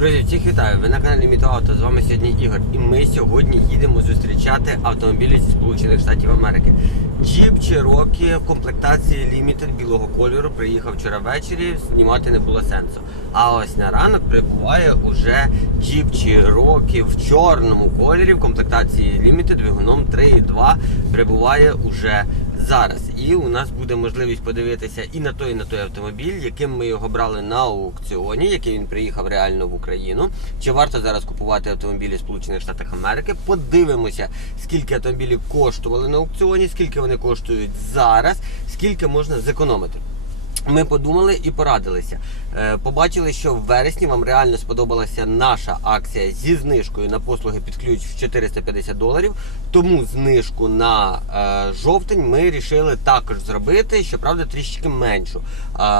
Друзі, всіх вітаю! Ви на каналі Мітоавто. З вами сьогодні Ігор. І ми сьогодні їдемо зустрічати автомобілі зі Сполучених Штатів Америки. Джіп Cherokee в комплектації Limited білого кольору приїхав вчора ввечері, знімати не було сенсу. А ось на ранок прибуває уже Jeep Cherokee в чорному кольорі в комплектації Limited двигуном 3.2 прибуває уже зараз. І у нас буде можливість подивитися і на той, і на той автомобіль, яким ми його брали на аукціоні, який він приїхав реально в Україну. Чи варто зараз купувати автомобілі Сполучених Штатах Америки? Подивимося, скільки автомобілів коштували на аукціоні, скільки вони коштують зараз, скільки можна зекономити. Ми подумали і порадилися. Е, Побачили, що в вересні вам реально сподобалася наша акція зі знижкою на послуги під ключ в 450 доларів. Тому знижку на е, жовтень ми вирішили також зробити, щоправда, трішки меншу.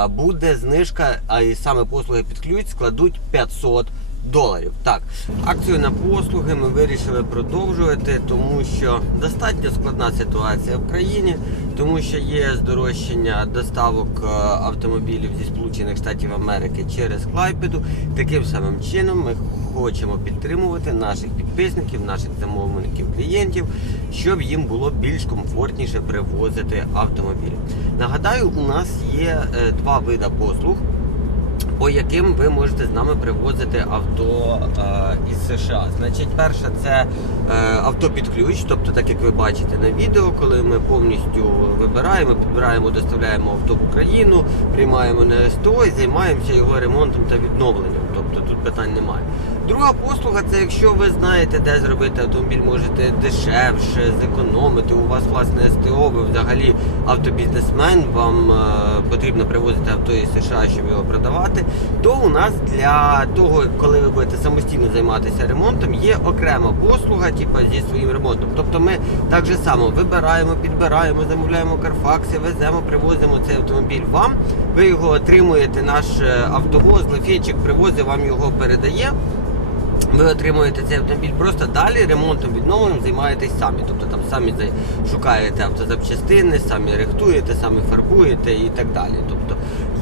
Буде знижка, а і саме послуги під ключ складуть 500 доларів. Так, акцію на послуги ми вирішили продовжувати, тому що достатньо складна ситуація в країні, тому що є здорожчання доставок е, автомобілів зі Сполучених Штатів Америки через Клайпеду. Таким самим чином ми хочемо підтримувати наших підписників, наших замовників, клієнтів, щоб їм було більш комфортніше привозити автомобілі. Нагадаю, у нас є е, два види послуг по яким ви можете з нами привозити авто е, із США. Значить, перше це е, авто під ключ, тобто, так як ви бачите на відео, коли ми повністю вибираємо, підбираємо, доставляємо авто в Україну, приймаємо на СТО і займаємося його ремонтом та відновленням. Тобто тут питань немає. Друга послуга це якщо ви знаєте, де зробити автомобіль, можете дешевше зекономити. У вас власне СТО, ви взагалі автобізнесмен, вам е, потрібно привозити авто із США, щоб його продавати. То у нас для того, коли ви будете самостійно займатися ремонтом, є окрема послуга, типу зі своїм ремонтом. Тобто ми так же само вибираємо, підбираємо, замовляємо карфакси, веземо, привозимо цей автомобіль вам. Ви його отримуєте, наш е, автовоз, лефійчик привозить, вам його передає. Ви отримуєте цей автомобіль просто далі ремонтом, відновленням займаєтесь самі. Тобто там самі шукаєте автозапчастини, самі рихтуєте, самі фарбуєте і так далі. Тобто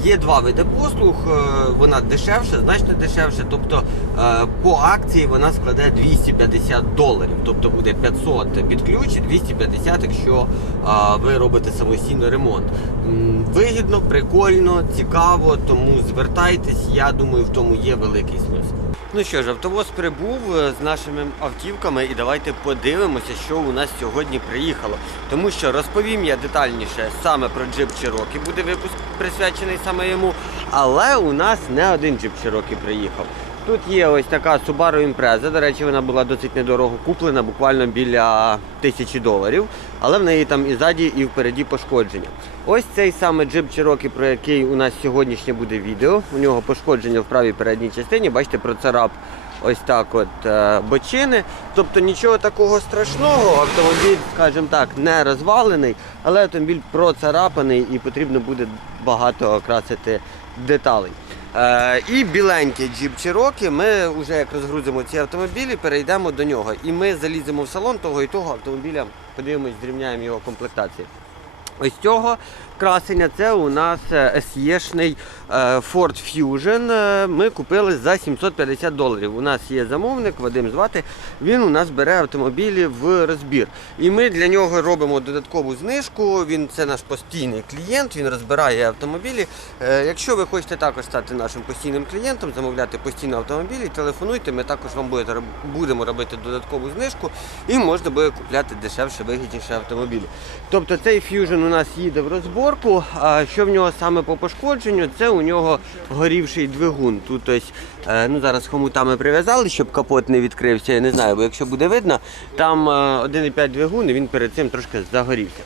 є два види послуг, е, вона дешевша, значно дешевша. Тобто е, по акції вона складе 250 доларів. Тобто буде 500 під ключ і 250, якщо е, ви робите самостійно ремонт. Вигідно, прикольно, цікаво, тому звертайтесь. Я думаю, в тому є великий смисл. Ну що ж, автовоз прибув е, з нашими автівками і давайте подивимося, що у нас сьогодні приїхало. Тому що розповім я детальніше саме про джип Чирокі, буде випуск присвячений саме йому. Але у нас не один джип Чирокі приїхав. Тут є ось така Subaru Impreza. До речі, вона була досить недорого куплена, буквально біля тисячі доларів. Але в неї там і ззаді, і впереді пошкодження. Ось цей саме джип Cherokee, про який у нас сьогоднішнє буде відео. У нього пошкодження в правій передній частині. Бачите, процарап ось так от е, бочини. Тобто нічого такого страшного. Автомобіль, скажімо так, не розвалений, але автомобіль процарапаний і потрібно буде багато окрасити деталей. Е, і біленький джіп Чирокі, Ми вже як розгрузимо ці автомобілі, перейдемо до нього. І ми заліземо в салон того і того автомобіля, подивимось, зрівняємо його комплектації. Ось цього красення це у нас е, SE-шний е, Ford Fusion. Е, Ми купили за 750 доларів. У нас є замовник, Вадим звати. Він у нас бере автомобілі в розбір. І ми для нього робимо додаткову знижку. Він це наш постійний клієнт, він розбирає автомобілі. Якщо ви хочете також стати нашим постійним клієнтом, замовляти постійно автомобілі, телефонуйте, ми також вам будемо робити додаткову знижку і можна буде купляти дешевше, вигідніше автомобілі. Тобто цей Fusion у нас їде в розборку. А що в нього саме по пошкодженню? Це у нього горівший двигун. Тут ось е, ну зараз хомутами прив'язали, щоб капот не відкрився. Я не знаю, бо якщо буде видно, там е, 1,5 двигун і він перед цим трошки загорівся.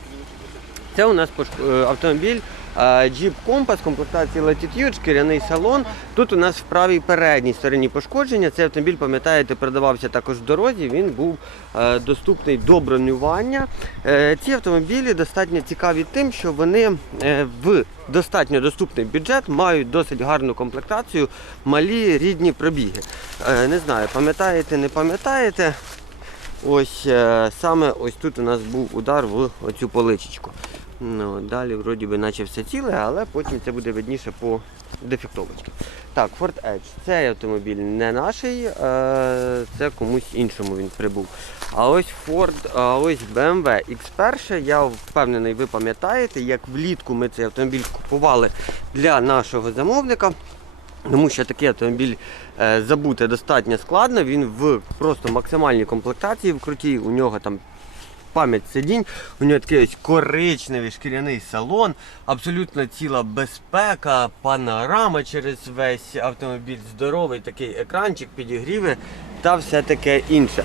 Це у нас е, автомобіль Jeep Compass комплектації Latitude, шкіряний салон. Тут у нас в правій передній стороні пошкодження. Цей автомобіль, пам'ятаєте, продавався також в дорозі. Він був е, доступний до бронювання. Е, Ці автомобілі достатньо цікаві тим, що вони е, в достатньо доступний бюджет мають досить гарну комплектацію, малі рідні пробіги. Не знаю, пам'ятаєте, не пам'ятаєте. Ось саме ось тут у нас був удар в оцю поличечку. Ну, далі вроді би наче все ціле, але потім це буде видніше по дефектовочки. Так, Ford Edge. Цей автомобіль не наш, е, це комусь іншому він прибув. А ось Ford, а ось BMW X1, я впевнений, ви пам'ятаєте, як влітку ми цей автомобіль купували для нашого замовника. Тому що такий автомобіль е, забути достатньо складно, він в просто максимальній комплектації в крутій, у нього там пам'ять сидінь, у нього такий ось коричневий шкіряний салон, абсолютно ціла безпека, панорама через весь автомобіль, здоровий такий екранчик, підігріви та все таке інше.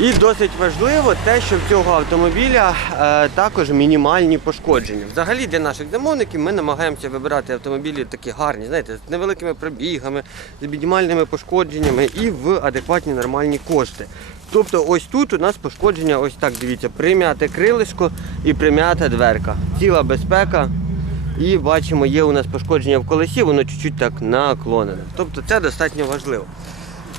І досить важливо те, що в цього автомобіля е, також мінімальні пошкодження. Взагалі для наших замовників ми намагаємося вибирати автомобілі такі гарні, знаєте, з невеликими пробігами, з мінімальними пошкодженнями і в адекватні нормальні кошти. Тобто ось тут у нас пошкодження, ось так дивіться, прим'яте крилишко і прим'ята дверка. Ціла безпека. І бачимо, є у нас пошкодження в колесі, воно чуть-чуть так наклонене. Тобто це достатньо важливо.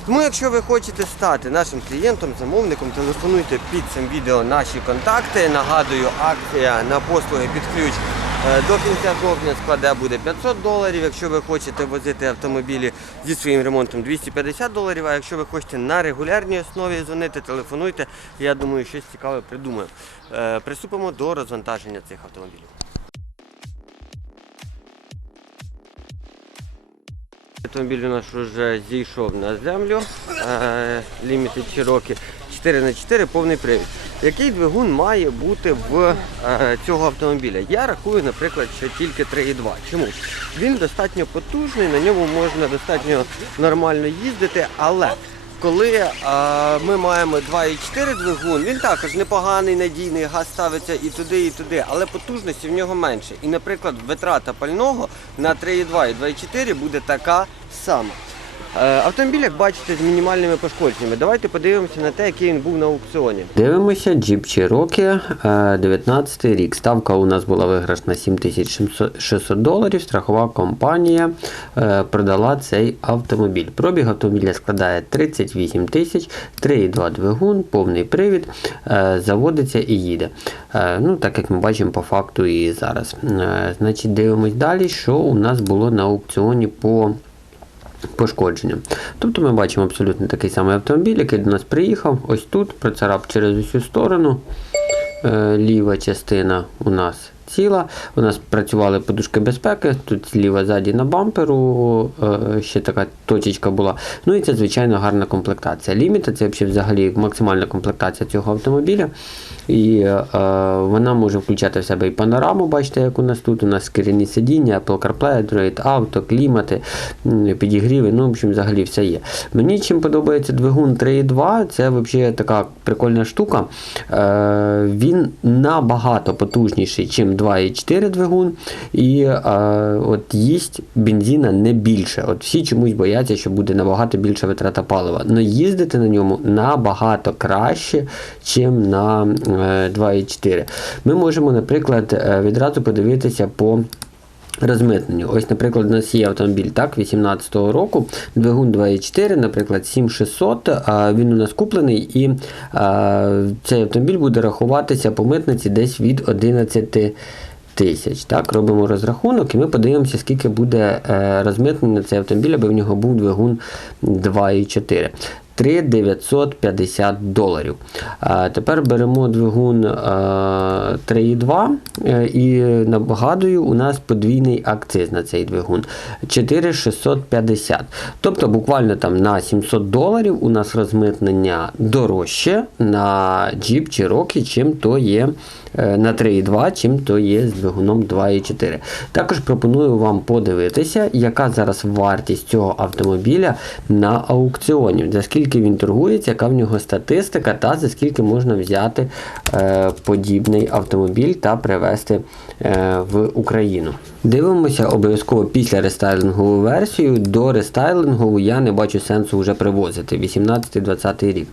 Тому, якщо ви хочете стати нашим клієнтом, замовником, телефонуйте під цим відео наші контакти. Нагадую, акція на послуги під ключ е, до кінця жовтня складе буде 500 доларів. Якщо ви хочете возити автомобілі зі своїм ремонтом 250 доларів. А якщо ви хочете на регулярній основі дзвонити, телефонуйте. Я думаю, щось цікаве придумаю. Е, Приступимо до розвантаження цих автомобілів. Автомобіль у нас вже зійшов на землю. Е, Limited Cherokee 4х4 повний привід. Який двигун має бути в е, цього автомобіля? Я рахую, наприклад, що тільки 3,2. Чому? Він достатньо потужний, на ньому можна достатньо нормально їздити, але коли е, ми маємо 2,4 двигун, він також непоганий, надійний, газ ставиться і туди, і туди, але потужності в нього менше. І, наприклад, витрата пального на 3,2 і 2,4 буде така сама. Е, Автомобіль, як бачите, з мінімальними пошкодженнями. Давайте подивимося на те, який він був на аукціоні. Дивимося, Jeep Cherokee, 19 рік. Ставка у нас була виграшна 7600 доларів. Страхова компанія е, продала цей автомобіль. Пробіг автомобіля складає 38 тисяч, 3,2 двигун, повний привід, е, заводиться і їде. Е, Ну, так як ми бачимо по факту і зараз. Е, Значить, дивимось далі, що у нас було на аукціоні по пошкодженням. Тобто ми бачимо абсолютно такий самий автомобіль, який до нас приїхав. Ось тут процарап через усю сторону. Е, Ліва частина у нас ціла. У нас працювали подушки безпеки. Тут зліва ззаді на бамперу е, ще така точечка була. Ну і це звичайно гарна комплектація. Ліміта це взагалі- максимальна комплектація цього автомобіля. І е, вона може включати в себе і панораму, бачите, як у нас тут. У нас скріні сидіння, Apple CarPlay, Android Auto, клімати, підігріви, ну, в общем, взагалі все є. Мені чим подобається двигун 3.2, це взагалі така прикольна штука. Е, він набагато потужніший, ніж 2.4 двигун. І е, от їсть бензина не більше. От всі чомусь бояться, що буде набагато більша витрата палива. Но їздити на ньому набагато краще, ніж на е, 2.4. Ми можемо, наприклад, е, відразу подивитися по. Розмитненню. Ось, наприклад, у нас є автомобіль так, 18-го року, двигун 2.4, наприклад, 7600, а він у нас куплений, і а, цей автомобіль буде рахуватися по митниці десь від 11 тисяч. Так, робимо розрахунок і ми подивимося, скільки буде е, розмитнення цей автомобіль, аби в нього був двигун 2.4. 3950 доларів. Тепер беремо двигун 3.2 е, і нагадую, у нас подвійний акциз на цей двигун 4650. Тобто буквально там на 700 доларів у нас розмитнення дорожче на Jeep Cherokee, чим то є на 3.2, чим то є з двигуном 2.4. Також пропоную вам подивитися, яка зараз вартість цього автомобіля на аукціоні, за скільки він торгується, яка в нього статистика, та за скільки можна взяти е, подібний автомобіль та привезти е, в Україну. Дивимося обов'язково після рестайлингову версію. До рестайлингову я не бачу сенсу вже привозити 18-20 рік.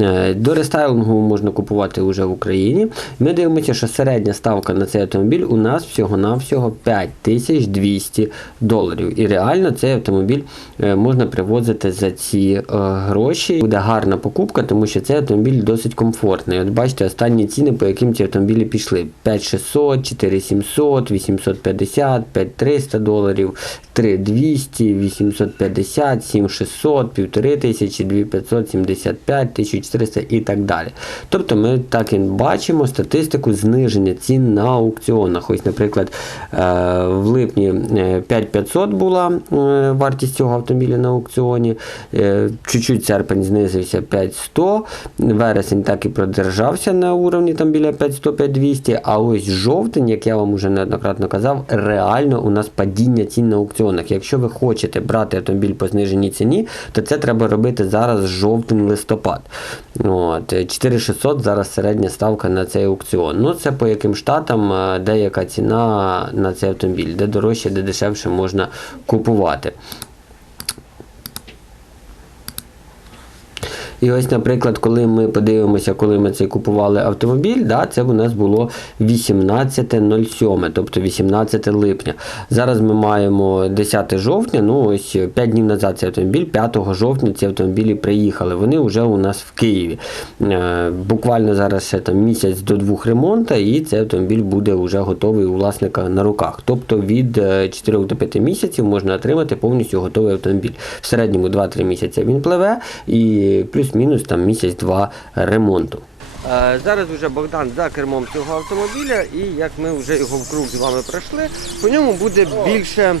Е, До рестайлингову можна купувати вже в Україні. Ми дивимося, що середня ставка на цей автомобіль у нас всього-навсього 5200 доларів. І реально цей автомобіль е, можна привозити за ці е, гроші. Буде гарна покупка, тому що цей автомобіль досить комфортний. От бачите, останні ціни, по яким ці автомобілі пішли: 5600, 4700, 850. 750, 5300 доларів, 3200, 850, 7600, 1500, 2500, 75, 1400 і так далі. Тобто ми так і бачимо статистику зниження цін на аукціонах. Ось, наприклад, е, в липні е, 5500 була е, вартість цього автомобіля на аукціоні. Е, Чуть-чуть серпень знизився 5100. Вересень так і продержався на уровні там біля 5100-5200. А ось жовтень, як я вам уже неоднократно казав, реально у нас падіння цін на аукціонах. Якщо ви хочете брати автомобіль по зниженій ціні, то це треба робити зараз жовтень-листопад. От, е, 4600 зараз середня ставка на цей аукціон. Ну, це по яким штатам е, деяка ціна на цей автомобіль, де дорожче, де дешевше можна купувати. І ось, наприклад, коли ми подивимося, коли ми цей купували автомобіль, да, це у нас було 18.07, тобто 18 липня. Зараз ми маємо 10 жовтня, ну ось 5 днів назад цей автомобіль, 5 жовтня ці автомобілі приїхали. Вони вже у нас в Києві. Е, Буквально зараз ще там місяць до двох ремонту, і цей автомобіль буде вже готовий у власника на руках. Тобто від е, 4 до 5 місяців можна отримати повністю готовий автомобіль. В середньому 2-3 місяці він пливе і плюс-мінус там місяць-два ремонту. Е, Зараз вже Богдан за кермом цього автомобіля, і як ми вже його вкруг з вами пройшли, по ньому буде більше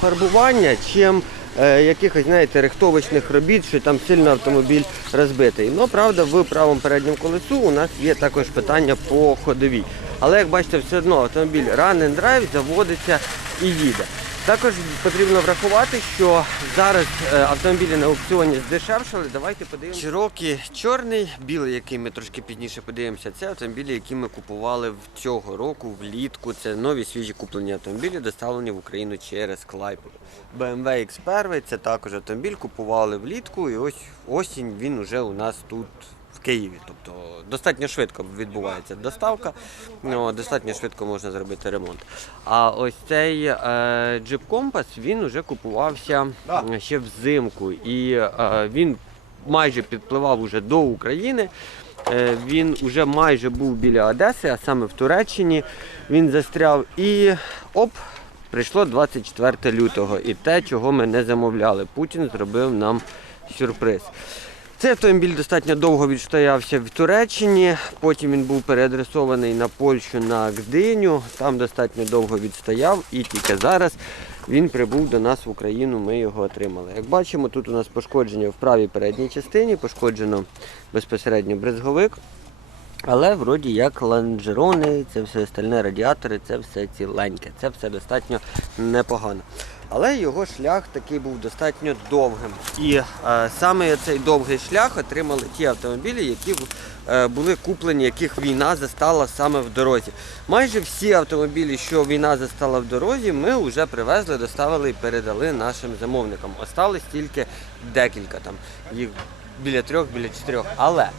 фарбування, чим е, якихось, знаєте, рихтовочних робіт, що там сильно автомобіль розбитий. Ну, правда, в правому передньому колесу у нас є також питання по ходовій. Але як бачите, все одно автомобіль run and drive заводиться і їде. Також потрібно врахувати, що зараз е, автомобілі на аукціоні здешевшали. Давайте подивимося. Чирокі чорний, білий, який ми трошки пізніше подивимося, це автомобілі, які ми купували в цього року влітку. Це нові свіжі куплені автомобілі, доставлені в Україну через Клайпеду. BMW X1 це також автомобіль, купували влітку, і ось осінь він уже у нас тут. В Києві, тобто достатньо швидко відбувається доставка, ну, достатньо швидко можна зробити ремонт. А ось цей е, Jeep Compass, він вже купувався ще взимку, і е, він майже підпливав уже до України. Е, він вже майже був біля Одеси, а саме в Туреччині. Він застряв і оп, прийшло 24 лютого. І те, чого ми не замовляли. Путін зробив нам сюрприз. Цей автомобіль достатньо довго відстоявся в Туреччині, потім він був переадресований на Польщу на Гдиню, там достатньо довго відстояв і тільки зараз він прибув до нас в Україну, ми його отримали. Як бачимо, тут у нас пошкодження в правій передній частині, пошкоджено безпосередньо брезговик. Але вроді як лонжерони, це все остальне радіатори, це все ціленьке, це все достатньо непогано. Але його шлях такий був достатньо довгим. І е, саме цей довгий шлях отримали ті автомобілі, які е, були куплені, яких війна застала саме в дорозі. Майже всі автомобілі, що війна застала в дорозі, ми вже привезли, доставили і передали нашим замовникам. Осталось тільки декілька там, їх біля трьох, біля чотирьох. Але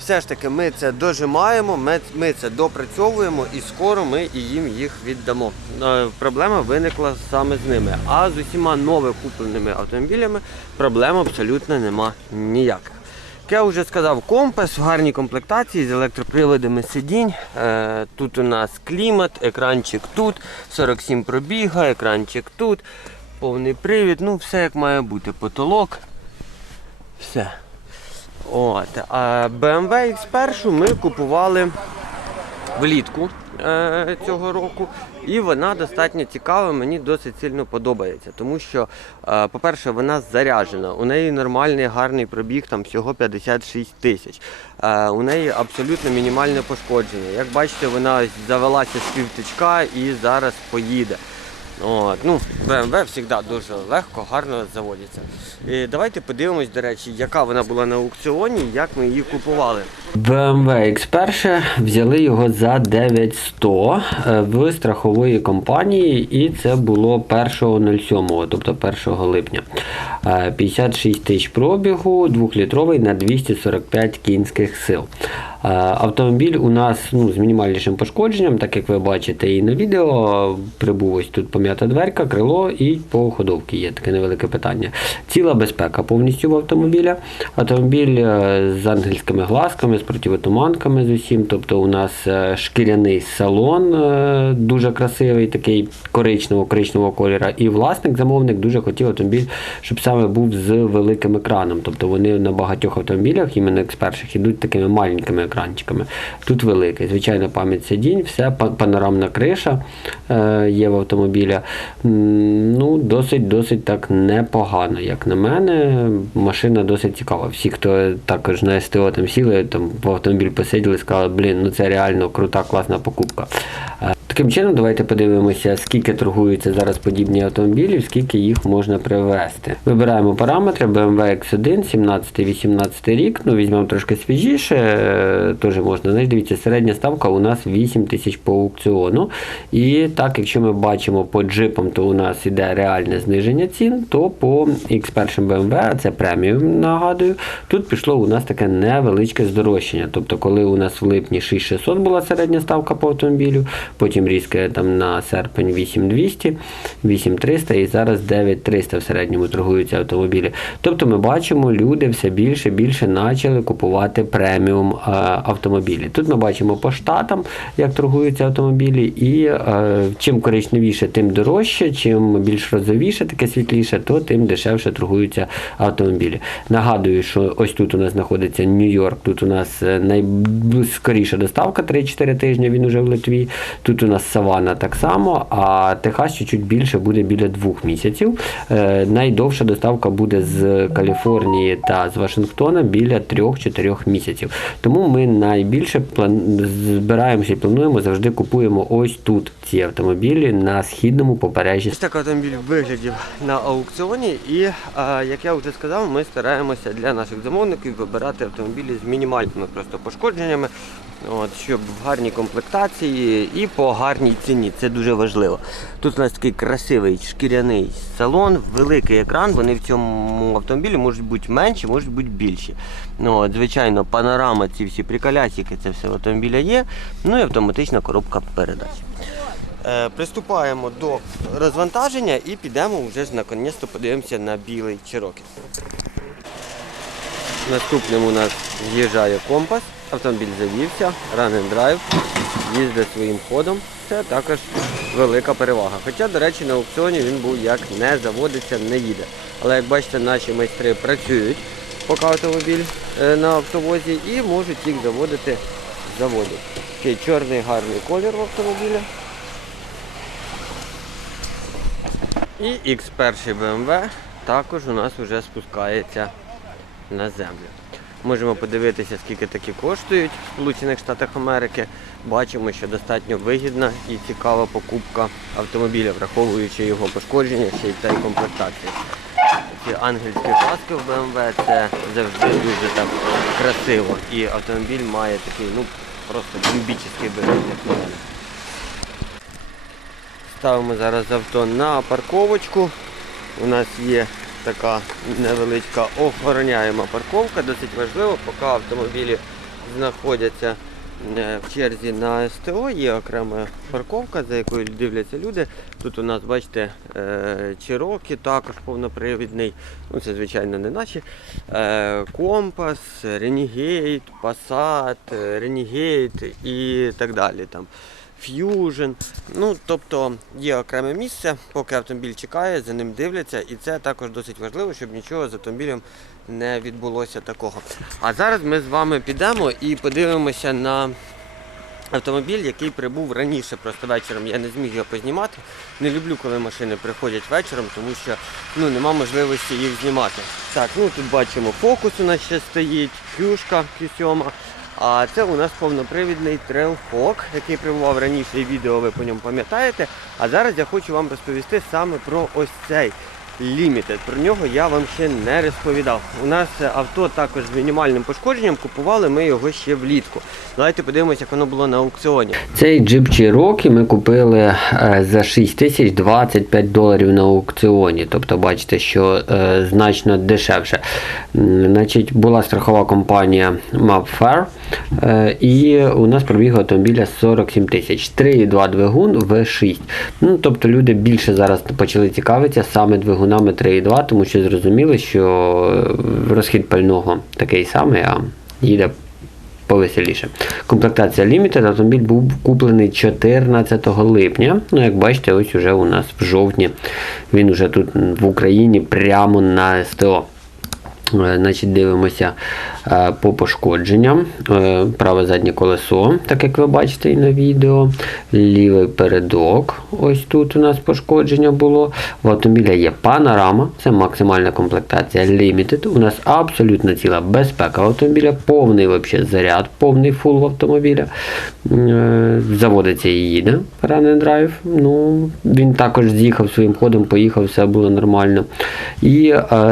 все ж таки ми це дожимаємо, ми, ми це допрацьовуємо і скоро ми і їм їх віддамо. Е, Проблема виникла саме з ними. А з усіма новокупленими автомобілями проблем абсолютно нема ніяких. Як я вже сказав, компас в гарній комплектації з електроприводами сидінь. Е, Тут у нас клімат, екранчик тут, 47 пробіга, екранчик тут, повний привід, ну все як має бути, потолок. Все. От. А BMW X1 ми купували влітку е, цього року, і вона достатньо цікава, мені досить сильно подобається, тому що, е, по-перше, вона заряджена, у неї нормальний гарний пробіг, там всього 56 тисяч. Е, у неї абсолютно мінімальне пошкодження. Як бачите, вона завелася з півтичка і зараз поїде. От, ну, BMW завжди дуже легко, гарно заводиться. І давайте подивимось, до речі, яка вона була на аукціоні, як ми її купували. BMW X1 взяли його за 9100 е, в страхової компанії, і це було 1.07, тобто 1 липня. Е, 56 тисяч пробігу, 2-літровий на 245 кінських сил. Е, Автомобіль у нас ну, з мінімальнішим пошкодженням, так як ви бачите і на відео, прибув ось тут пом'ята дверка, крило і по ходовці є таке невелике питання. Ціла безпека повністю в автомобіля. Автомобіль е, з ангельськими глазками, з противотуманками з усім. Тобто у нас е, шкіряний салон е, дуже красивий, такий коричневого коричневого кольора. І власник, замовник дуже хотів автомобіль, щоб саме був з великим екраном. Тобто вони на багатьох автомобілях, іменно з перших, ідуть такими маленькими екранчиками. Тут великий. Звичайно, пам'ять сидінь, все, панорамна криша е, є в автомобіля. Ну, досить, досить так непогано, як на мене. Машина досить цікава. Всі, хто також на СТО там сіли, там в автомобіль посиділи, сказали, блін, ну це реально крута, класна покупка. Таким чином, давайте подивимося, скільки торгуються зараз подібні автомобілі, скільки їх можна привезти. Вибираємо параметри BMW X1, 17-18 рік. Ну, візьмемо трошки свіжіше, е, теж можна. Значить, дивіться, середня ставка у нас 8 тисяч по аукціону. І так, якщо ми бачимо по джипам, то у нас іде реальне зниження цін, то по X1 BMW, а це преміум, нагадую, тут пішло у нас таке невеличке здорожчання. Тобто, коли у нас в липні 6600 була середня ставка по автомобілю, потім різке там на серпень 8200, 8300 і зараз 9300 в середньому торгуються автомобілі. Тобто ми бачимо, люди все більше більше почали купувати преміум е, автомобілі. Тут ми бачимо по штатам, як торгуються автомобілі, і е, чим коричневіше, тим дорожче, чим більш розовіше, таке світліше, то тим дешевше торгуються автомобілі. Нагадую, що ось тут у нас знаходиться Нью-Йорк, тут у нас е, найскоріша доставка 3-4 тижні, він уже в Литві. Тут у нас Савана так само, а Техас чуть-чуть більше буде біля двох місяців. Е, найдовша доставка буде з Каліфорнії та з Вашингтона біля 3-4 місяців. Тому ми найбільше збираємося і плануємо завжди купуємо ось тут ці автомобілі на східному побережжі. Ось так автомобіль виглядів на аукціоні, і як я вже сказав, ми стараємося для наших замовників вибирати автомобілі з мінімальними просто пошкодженнями, от, щоб в гарній комплектації і по гарній ціні. Це дуже важливо. Тут у нас такий красивий шкіряний салон, великий екран. Вони в цьому автомобілі можуть бути менші, можуть бути більші. Ну, от, звичайно, панорама, ці всі приколясики, це все в автомобіля є. Ну і автоматична коробка передач. Е, приступаємо до розвантаження і підемо вже ж наконець-то подивимося на білий Чирокі. Наступним у нас з'їжджає компас, автомобіль завівся, run and drive, їздить своїм ходом. Це також велика перевага. Хоча, до речі, на аукціоні він був як не заводиться, не їде. Але як бачите, наші майстри працюють, поки автомобіль е, на автовозі і можуть їх заводити з заводу. Такий чорний гарний колір в автомобіля. І X1 BMW також у нас вже спускається на землю. Можемо подивитися, скільки такі коштують в Сполучених Штатах Америки. Бачимо, що достатньо вигідна і цікава покупка автомобіля, враховуючи його пошкодження ще й та й комплектацію. Ці ангельські фаски в BMW це завжди дуже так красиво. І автомобіль має такий, ну, просто бомбічний вигляд, як мене. Ставимо зараз авто на парковочку. У нас є така невеличка охороняєма парковка, досить важливо, поки автомобілі знаходяться е, в черзі на СТО, є окрема парковка, за якою дивляться люди. Тут у нас, бачите, е, Чирокі також повнопривідний, ну це звичайно не наші. Е, Компас, Passat, е, Renegade і так далі. Fusion. Ну, тобто є окреме місце, поки автомобіль чекає, за ним дивляться, і це також досить важливо, щоб нічого з автомобілем не відбулося такого. А зараз ми з вами підемо і подивимося на автомобіль, який прибув раніше, просто вечором. Я не зміг його познімати. Не люблю, коли машини приходять вечором, тому що ну, нема можливості їх знімати. Так, ну тут бачимо фокус у нас ще стоїть, плюшка Q7. А це у нас повнопривідний Trailhawk, який прибував раніше відео ви по ньому пам'ятаєте. А зараз я хочу вам розповісти саме про ось цей Limited. Про нього я вам ще не розповідав. У нас авто також з мінімальним пошкодженням, купували ми його ще влітку. Давайте подивимося, як воно було на аукціоні. Цей Jeep Cherokee ми купили е, за 6 тисяч 25 доларів на аукціоні. Тобто бачите, що е, значно дешевше. Значить, була страхова компанія Mapfair. Е, І у нас пробіг автомобіля 47 тисяч. 3,2 двигун V6. Ну, тобто люди більше зараз почали цікавитися саме двигунами 3,2, тому що зрозуміли, що е, розхід пального такий самий, а їде повеселіше. Комплектація Limited, автомобіль був куплений 14 липня. Ну, як бачите, ось уже у нас в жовтні він уже тут в Україні прямо на СТО. Е, Значить, дивимося е, по пошкодженням. Е, Праве заднє колесо, так як ви бачите і на відео. Лівий передок. Ось тут у нас пошкодження було. В автомобіля є панорама, це максимальна комплектація Limited. У нас абсолютно ціла безпека автомобіля, повний вообще заряд, повний фул автомобіля. Заводиться і їде Run and Drive. Ну, він також з'їхав своїм ходом, поїхав, все було нормально. І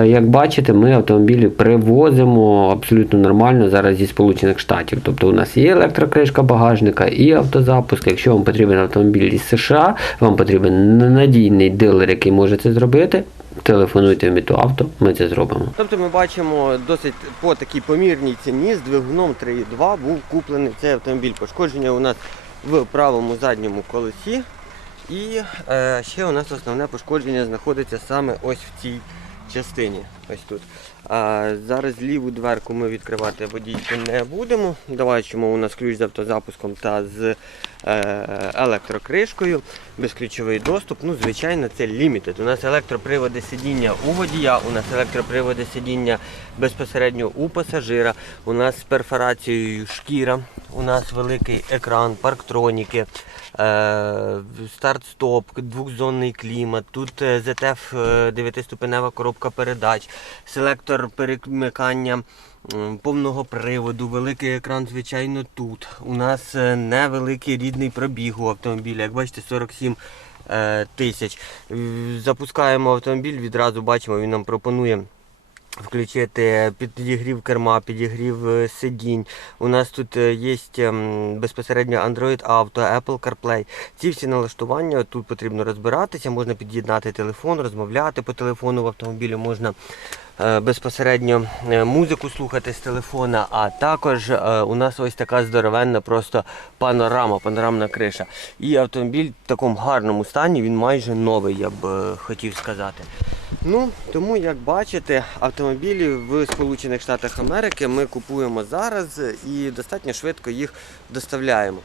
як бачите, ми автомобілі привозимо абсолютно нормально зараз зі Сполучених Штатів. Тобто у нас є електрокришка багажника і автозапуск. Якщо вам потрібен автомобіль із США, вам потрібен надійний дилер, який може це зробити. Телефонуйте в Мітуавто, ми це зробимо. Тобто ми бачимо досить по такій помірній ціні з двигуном 3.2 був куплений цей автомобіль. Пошкодження у нас в правому задньому колесі. І е, ще у нас основне пошкодження знаходиться саме ось в цій частині. Ось тут. А, зараз ліву дверку ми відкривати водійку не будемо. Давай, чому у нас ключ з автозапуском та з е, електрокришкою, безключовий доступ. Ну, звичайно, це лімітед. У нас електроприводи сидіння у водія, у нас електроприводи сидіння безпосередньо у пасажира, у нас з перфорацією шкіра, у нас великий екран, парктроніки, старт-стоп, двохзонний клімат, тут е, ZF 9-ступенева коробка передач, селектор перемикання повного приводу, великий екран, звичайно, тут. У нас е, невеликий рідний пробіг у автомобіля, як бачите, 47 е, тисяч. Е, Запускаємо автомобіль, відразу бачимо, він нам пропонує. Включити підігрів керма, підігрів е, сидінь. У нас тут е, є ем, безпосередньо Android Auto, Apple CarPlay. Ці всі налаштування тут потрібно розбиратися. Можна під'єднати телефон, розмовляти по телефону в автомобілі, можна е, безпосередньо е, музику слухати з телефона. А також е, у нас ось така здоровенна просто панорама, панорамна криша. І автомобіль в такому гарному стані, він майже новий, я б е, хотів сказати. Ну, тому, як бачите, автомобілі в Сполучених Штатах Америки ми купуємо зараз і достатньо швидко їх доставляємо.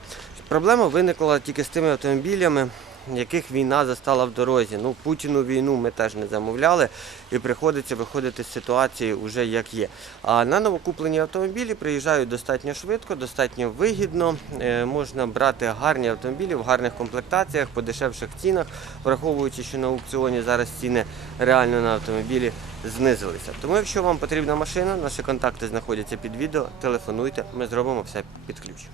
Проблема виникла тільки з тими автомобілями, яких війна застала в дорозі. Ну, Путіну війну ми теж не замовляли і приходиться виходити з ситуації вже як є. А на новокуплені автомобілі приїжджають достатньо швидко, достатньо вигідно. Е, можна брати гарні автомобілі в гарних комплектаціях, по дешевших цінах, враховуючи, що на аукціоні зараз ціни реально на автомобілі знизилися. Тому, якщо вам потрібна машина, наші контакти знаходяться під відео, телефонуйте, ми зробимо все під ключ.